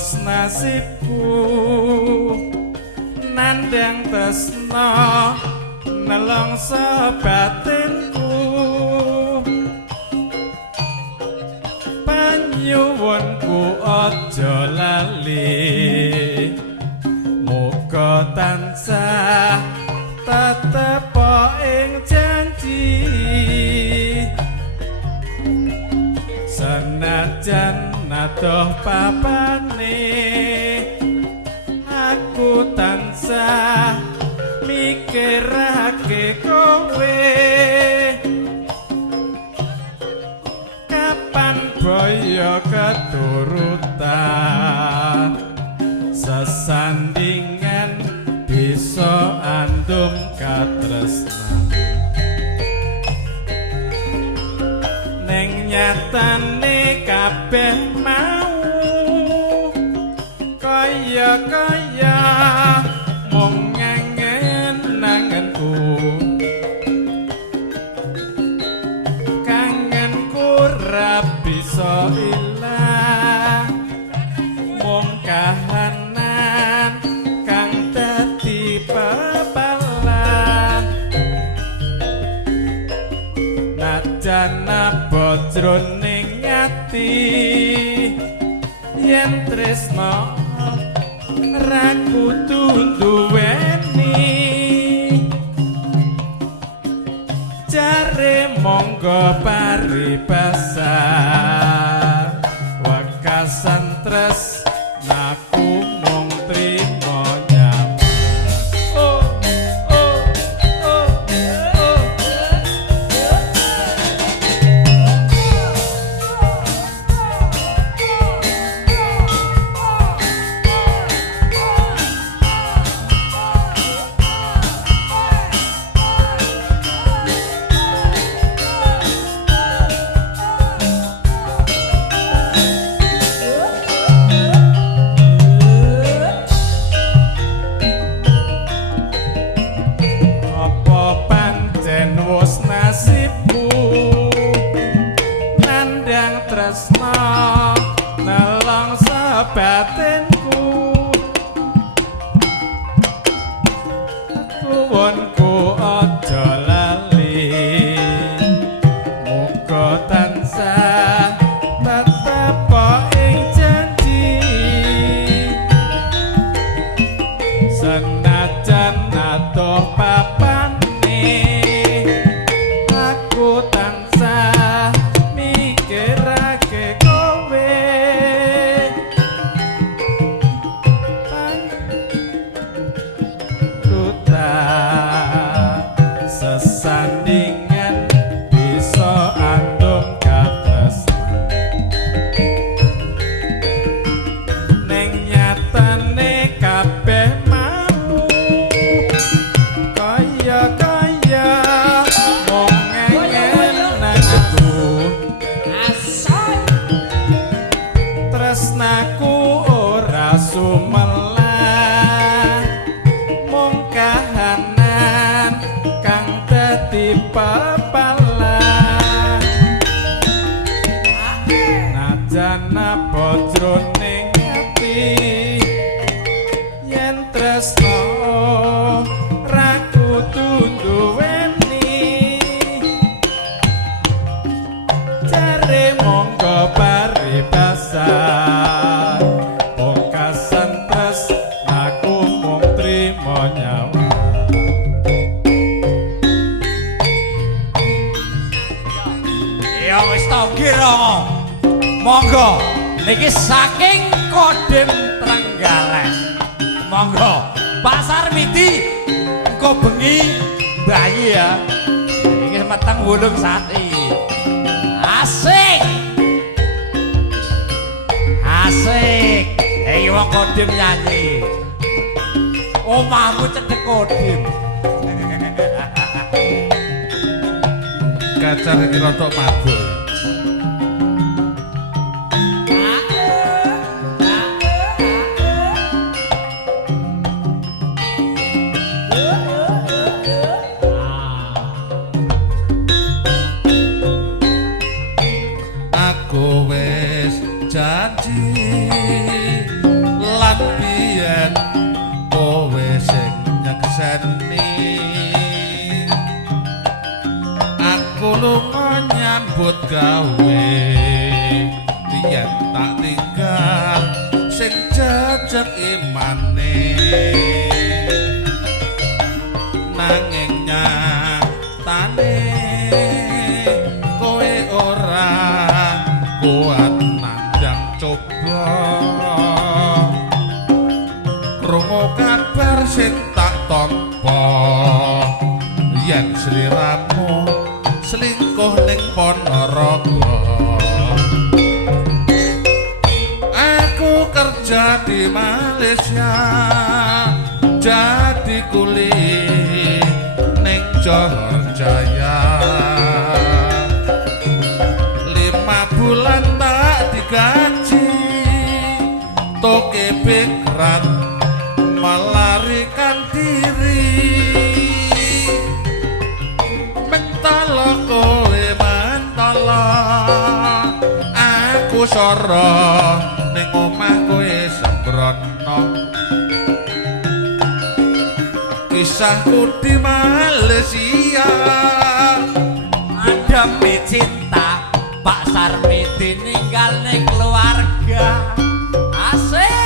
wis nasibku nandang tresna nelongso batinku panyuwunku aja lali muga tansah tetep ing janji senajan adoh papane aku tansah mikirake kowe kapan boyo keturutan sesandingan bisa andum katresnan ning nyatane kabeh mau kaya mung ngangen-angenku kangenku ra bisa ilang mung kahanan kang dadi pepalan najan bojroning ati yen tresna ra kudu duweni jare monggo paribasan wekasan tresnaku mung trimo tresna nelongso batinku tuwunku aja lali muga tansah tetep ing janji senajan adoh papane aku tansah sesandingan bisa andum katresnan ning nyatane kabeh mau kaya mung ngengen-angenku tresnaku ora sumelah mung kahanan kang dadi pepalan najan bojroning ati yen tresna ra kudu duweni jare monggo paribasan pungkasan tresnaku mung trimo nyawa wis tau kira monggo niki saking Kodim Trenggalek monggo Pak Sarmidi engko bengi bayi ya iki meteng wulung sati asik iki wong Kodim nyanyi omahmu cedhek Kodim kacar iki rontok mabuk aku wis janji nyambut gawe yen tak tinggal sing jajak imane nanging nyatane kowe ora kuat nandang coba krungu kabar sing tak tampa yen sliramu selingkuh ning Ponorogo. Aku kerja di Malaysia jadi kuli ning Johor Jaya 5 bulan tak digaji toke bekrat melarikan diri mentolo kowe mentolo aku soro ning omah kowe sembrono kisahku di Malaysia ada cinta Pak Sarmi ditinggal ning keluarga asik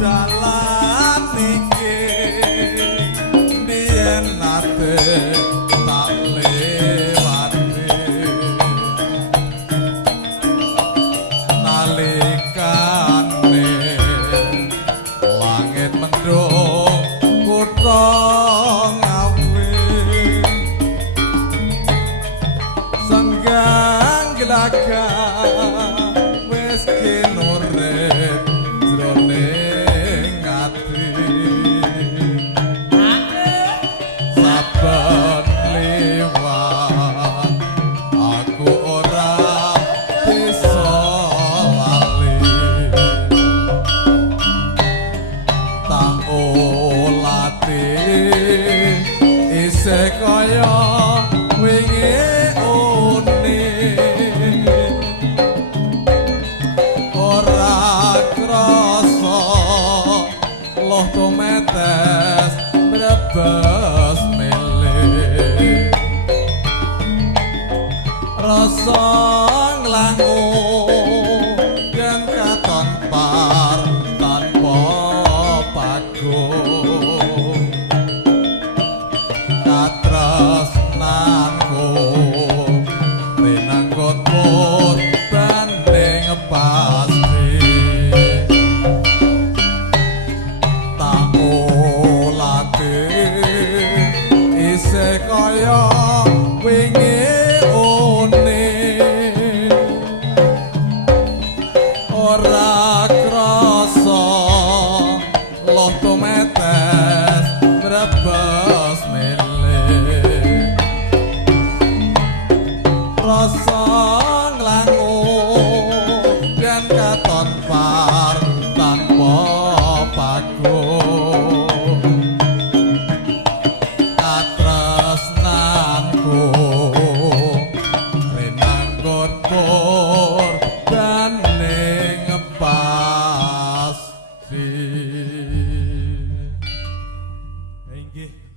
dalan iki biyen nate tak lewati nalikane langit mendung kutha ngawi senggang gelaga wis kinurip jroning saben liwat aku ora bisa lali tak olati isih kaya wingi uni ora krasa loh tumetes brebes rasa nglangu yen katon par tanpa pagung katresnanku pinanggot mur banding pasti tak olati isih kaya wingi ora krasa loh tumetes brebes milih rasa nglangu yen katon par tanpa pagung katresnanku renanggot pur banding pasti. Inggih.